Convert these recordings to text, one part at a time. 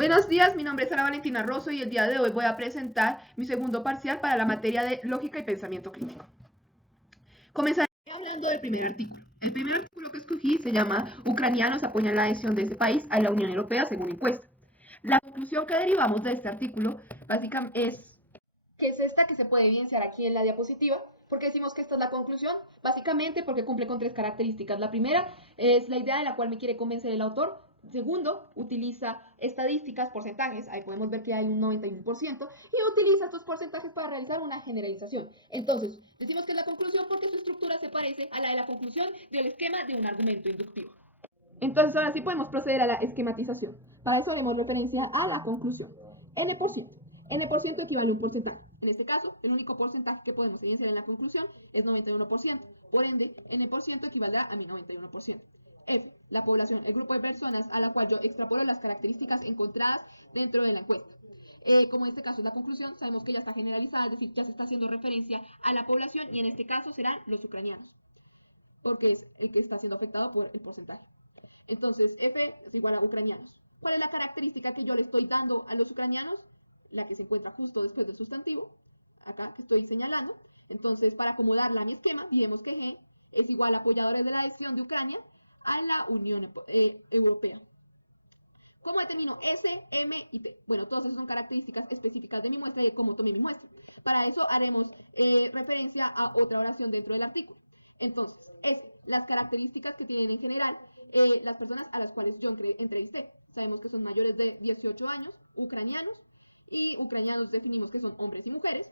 Buenos días, mi nombre es Ana Valentina Rosso y el día de hoy voy a presentar mi segundo parcial para la materia de lógica y pensamiento crítico. Comenzaré hablando del primer artículo. El primer artículo que escogí se llama Ucranianos apoyan la adhesión de ese país a la Unión Europea según encuesta. La conclusión que derivamos de este artículo básicamente es esta que se puede evidenciar aquí en la diapositiva. ¿Por qué decimos que esta es la conclusión? Básicamente porque cumple con tres características. La primera es la idea de la cual me quiere convencer el autor. Segundo, utiliza estadísticas, porcentajes, ahí podemos ver que hay un 91%, y utiliza estos porcentajes para realizar una generalización. Entonces, decimos que es la conclusión porque su estructura se parece a la de la conclusión del esquema de un argumento inductivo. Entonces, ahora sí podemos proceder a la esquematización. Para eso haremos referencia a la conclusión. N%. N% equivale a un porcentaje. En este caso, el único porcentaje que podemos evidenciar en la conclusión es 91%. Por ende, N% equivaldrá a mi 91%. F, la población, el grupo de personas a la cual yo extrapolo las características encontradas dentro de la encuesta. Como en este caso es la conclusión, sabemos que ya está generalizada, es decir, ya se está haciendo referencia a la población y en este caso serán los ucranianos, porque es el que está siendo afectado por el porcentaje. Entonces, F es igual a ucranianos. ¿Cuál es la característica que yo le estoy dando a los ucranianos? La que se encuentra justo después del sustantivo, acá que estoy señalando. Entonces, para acomodarla a mi esquema, diremos que G es igual a apoyadores de la adhesión de Ucrania a la Unión Europea. ¿Cómo determino S, M y T? Bueno, todas esas son características específicas de mi muestra y de cómo tomé mi muestra. Para eso haremos referencia a otra oración dentro del artículo. Entonces, S, las características que tienen en general las personas a las cuales yo entrevisté. Sabemos que son mayores de 18 años, ucranianos, y ucranianos definimos que son hombres y mujeres.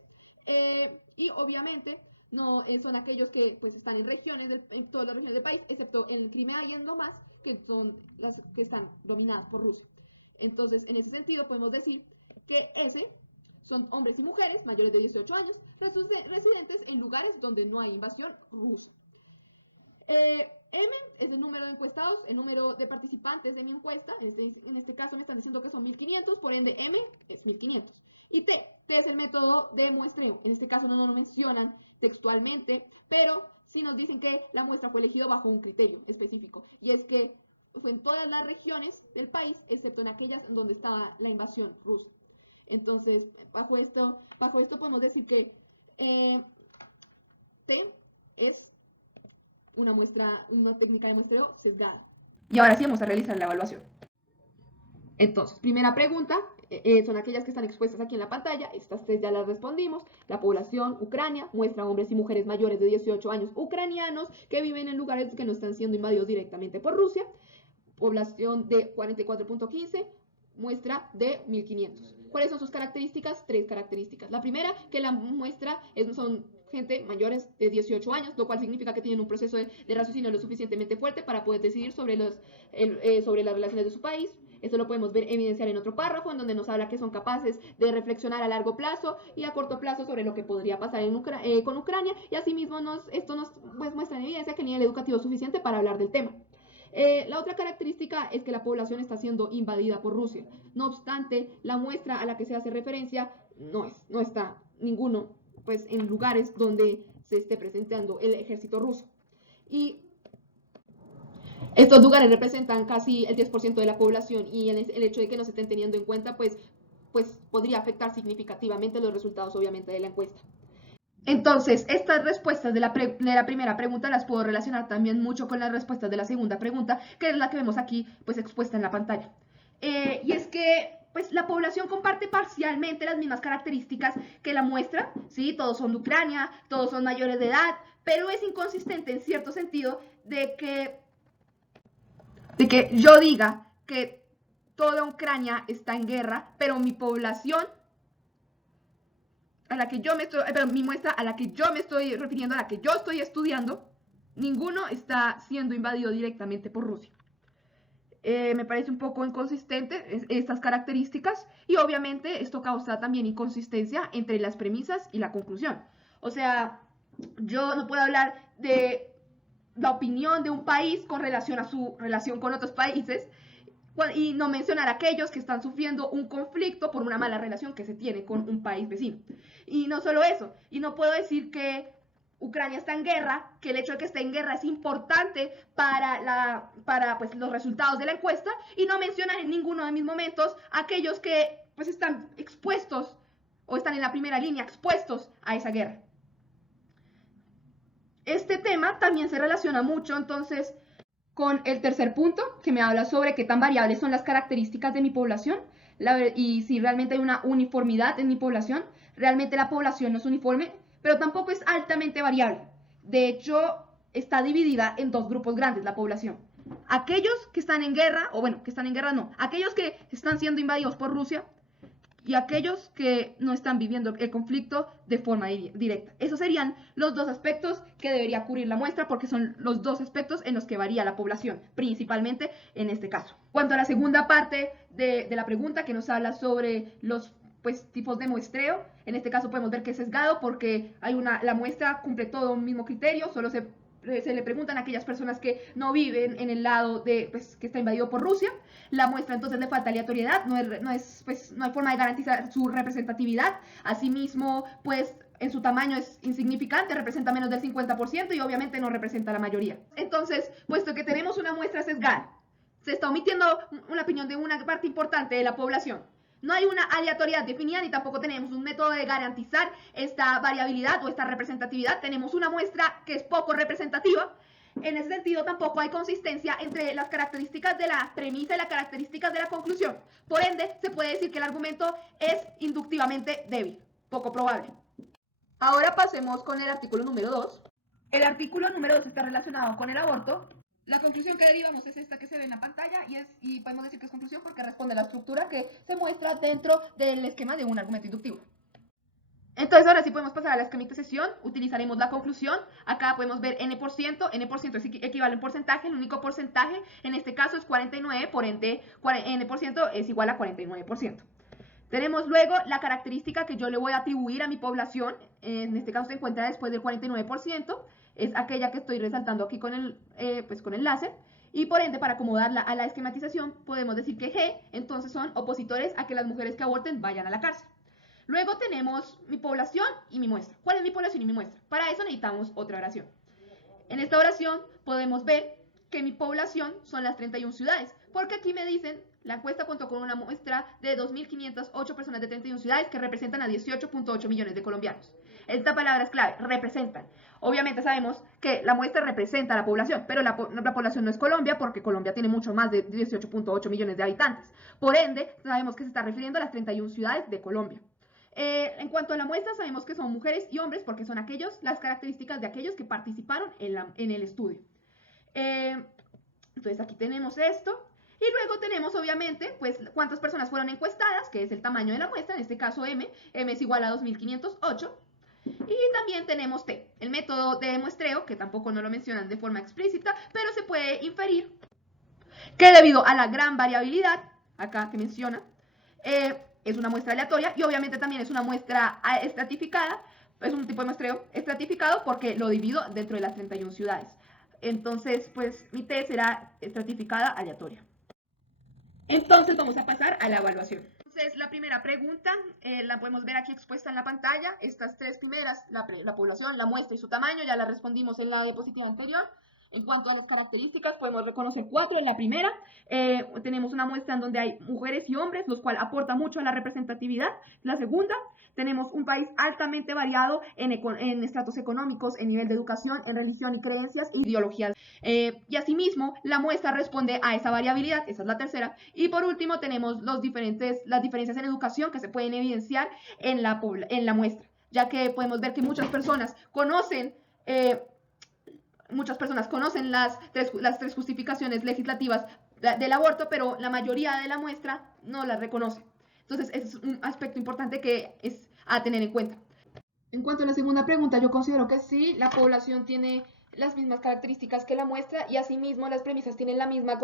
Y obviamente no son aquellos que pues están en todas las regiones del país, excepto en Crimea y en Donbass, que son las que están dominadas por Rusia. Entonces, en ese sentido, podemos decir que S son hombres y mujeres mayores de 18 años residentes en lugares donde no hay invasión rusa. M es el número de encuestados, el número de participantes de mi encuesta. En este caso me están diciendo que son 1500, por ende M es 1500. Y T es el método de muestreo. En este caso no nos lo mencionan textualmente, pero sí nos dicen que la muestra fue elegida bajo un criterio específico. Y es que fue en todas las regiones del país, excepto en aquellas donde estaba la invasión rusa. Entonces, bajo esto podemos decir que T es una técnica de muestreo sesgada. Y ahora sí vamos a realizar la evaluación. Entonces, primera pregunta, son aquellas que están expuestas aquí en la pantalla. Estas tres ya las respondimos. La población, Ucrania, muestra hombres y mujeres mayores de 18 años ucranianos que viven en lugares que no están siendo invadidos directamente por Rusia. Población de 44.15, muestra de 1500. ¿Cuáles son sus características? Tres características. La primera, que la muestra son gente mayores de 18 años, lo cual significa que tienen un proceso de raciocinio lo suficientemente fuerte para poder decidir sobre las relaciones de su país. Esto lo podemos ver evidenciar en otro párrafo, en donde nos habla que son capaces de reflexionar a largo plazo y a corto plazo sobre lo que podría pasar con Ucrania, y asimismo esto nos pues, muestra en evidencia que el nivel educativo es suficiente para hablar del tema. La otra característica es que la población está siendo invadida por Rusia. No obstante, la muestra a la que se hace referencia no está ninguno pues, en lugares donde se esté presentando el ejército ruso. Y estos lugares representan casi el 10% de la población, y el hecho de que no se estén teniendo en cuenta pues podría afectar significativamente los resultados obviamente de la encuesta. Entonces, estas respuestas de la primera pregunta las puedo relacionar también mucho con las respuestas de la segunda pregunta, que es la que vemos aquí pues expuesta en la pantalla. Y es que pues la población comparte parcialmente las mismas características que la muestra, ¿sí? Todos son de Ucrania, todos son mayores de edad, pero es inconsistente en cierto sentido de que yo diga que toda Ucrania está en guerra, pero mi población a la que yo me estoy, pero mi muestra a la que yo me estoy refiriendo, a la que yo estoy estudiando, ninguno está siendo invadido directamente por Rusia. Me parece un poco inconsistente estas características, y obviamente esto causa también inconsistencia entre las premisas y la conclusión. O sea, yo no puedo hablar de la opinión de un país con relación a su relación con otros países y no mencionar a aquellos que están sufriendo un conflicto por una mala relación que se tiene con un país vecino. Y no solo eso, y no puedo decir que Ucrania está en guerra, que el hecho de que esté en guerra es importante para pues, los resultados de la encuesta, y no mencionan en ninguno de mis momentos aquellos que pues, están expuestos o están en la primera línea expuestos a esa guerra. Este tema también se relaciona mucho entonces con el tercer punto, que me habla sobre qué tan variables son las características de mi población y si realmente hay una uniformidad en mi población. Realmente la población no es uniforme, pero tampoco es altamente variable. De hecho, está dividida en dos grupos grandes la población. Aquellos que están en guerra, o bueno, que están en guerra no, aquellos que están siendo invadidos por Rusia y aquellos que no están viviendo el conflicto de forma directa. Esos serían los dos aspectos que debería cubrir la muestra, porque son los dos aspectos en los que varía la población, principalmente en este caso. Cuanto a la segunda parte de la pregunta, que nos habla sobre los tipos de muestreo, en este caso podemos ver que es sesgado porque la muestra cumple todo un mismo criterio, solo se le preguntan a aquellas personas que no viven en el lado que está invadido por Rusia. La muestra entonces le falta aleatoriedad, no hay forma de garantizar su representatividad. Asimismo, pues en su tamaño es insignificante, representa menos del 50% y obviamente no representa la mayoría. Entonces, puesto que tenemos una muestra sesgada, se está omitiendo una opinión de una parte importante de la población. No hay una aleatoriedad definida ni tampoco tenemos un método de garantizar esta variabilidad o esta representatividad. Tenemos una muestra que es poco representativa. En ese sentido, tampoco hay consistencia entre las características de la premisa y las características de la conclusión. Por ende, se puede decir que el argumento es inductivamente débil, poco probable. Ahora pasemos con el artículo número 2. El artículo número 2 está relacionado con el aborto. La conclusión que derivamos es esta que se ve en la pantalla y podemos decir que es conclusión porque responde a la estructura que se muestra dentro del esquema de un argumento inductivo. Entonces ahora sí podemos pasar a la esquematización, utilizaremos la conclusión, acá podemos ver n%, n% es equivale a un porcentaje, el único porcentaje en este caso es 49, por ende n% es igual a 49%. Tenemos luego la característica que yo le voy a atribuir a mi población, en este caso se encuentra después del 49%, es aquella que estoy resaltando aquí con el láser, y por ende para acomodarla a la esquematización podemos decir que G entonces son opositores a que las mujeres que aborten vayan a la cárcel. Luego tenemos mi población y mi muestra. ¿Cuál es mi población y mi muestra? Para eso necesitamos otra oración. En esta oración podemos ver que mi población son las 31 ciudades, porque aquí me dicen, la encuesta contó con una muestra de 2.508 personas de 31 ciudades que representan a 18.8 millones de colombianos. Esta palabra es clave, representan. Obviamente sabemos que la muestra representa a la población, pero la población no es Colombia, porque Colombia tiene mucho más de 18.8 millones de habitantes. Por ende, sabemos que se está refiriendo a las 31 ciudades de Colombia. En cuanto a la muestra, sabemos que son mujeres y hombres porque son las características de aquellos que participaron en el estudio. Entonces aquí tenemos esto. Y luego tenemos obviamente pues cuántas personas fueron encuestadas, que es el tamaño de la muestra, en este caso M es igual a 2.508. Y también tenemos T, el método de muestreo, que tampoco no lo mencionan de forma explícita, pero se puede inferir que debido a la gran variabilidad, acá que menciona, es una muestra aleatoria y obviamente también es una muestra estratificada, es un tipo de muestreo estratificado porque lo divido dentro de las 31 ciudades. Entonces, pues mi T será estratificada aleatoria. Entonces vamos a pasar a la evaluación. Entonces la primera pregunta la podemos ver aquí expuesta en la pantalla. Estas tres primeras, la población, la muestra y su tamaño, ya la respondimos en la diapositiva anterior. En cuanto a las características, podemos reconocer 4 en la primera. Tenemos una muestra en donde hay mujeres y hombres, los cuales aporta mucho a la representatividad. La segunda, tenemos un país altamente variado en estratos económicos, en nivel de educación, en religión y creencias e ideologías. Y asimismo, la muestra responde a esa variabilidad, esa es la tercera. Y por último, tenemos las diferencias en educación que se pueden evidenciar en la muestra, ya que podemos ver que muchas personas conocen las tres justificaciones legislativas del aborto, pero la mayoría de la muestra no las reconoce. Entonces, ese es un aspecto importante que es a tener en cuenta. En cuanto a la segunda pregunta, yo considero que sí, la población tiene las mismas características que la muestra y asimismo las premisas tienen las mismas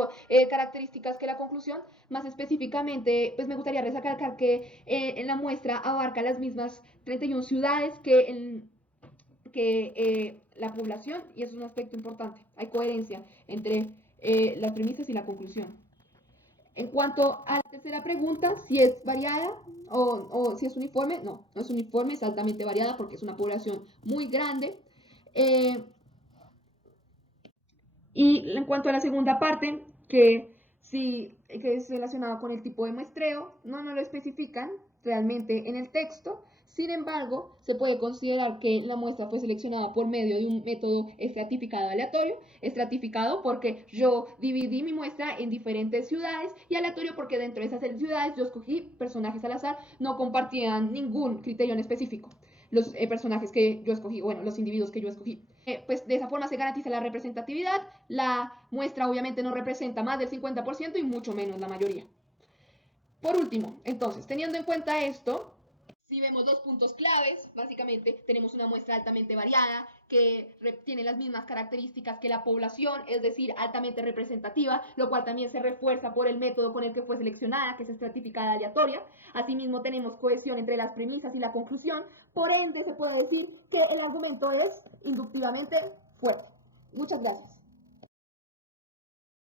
características que la conclusión. Más específicamente, pues me gustaría resaltar que en la muestra abarca las mismas 31 ciudades que la población, y eso es un aspecto importante. Hay coherencia entre las premisas y la conclusión. En cuanto a la tercera pregunta, si es variada o si es uniforme, no es uniforme, es altamente variada porque es una población muy grande. Y en cuanto a la segunda parte, que es relacionada con el tipo de muestreo, no nos lo especifican realmente en el texto. Sin embargo, se puede considerar que la muestra fue seleccionada por medio de un método estratificado aleatorio. Estratificado porque yo dividí mi muestra en diferentes ciudades, y aleatorio porque dentro de esas ciudades yo escogí personajes al azar, no compartían ningún criterio en específico los personajes que yo escogí, bueno, los individuos que yo escogí. Pues de esa forma se garantiza la representatividad. La muestra obviamente no representa más del 50% y mucho menos la mayoría. Por último, entonces, teniendo en cuenta esto, si vemos dos puntos claves, básicamente tenemos una muestra altamente variada que tiene las mismas características que la población, es decir, altamente representativa, lo cual también se refuerza por el método con el que fue seleccionada, que es estratificada aleatoria. Asimismo, tenemos cohesión entre las premisas y la conclusión. Por ende, se puede decir que el argumento es inductivamente fuerte. Muchas gracias.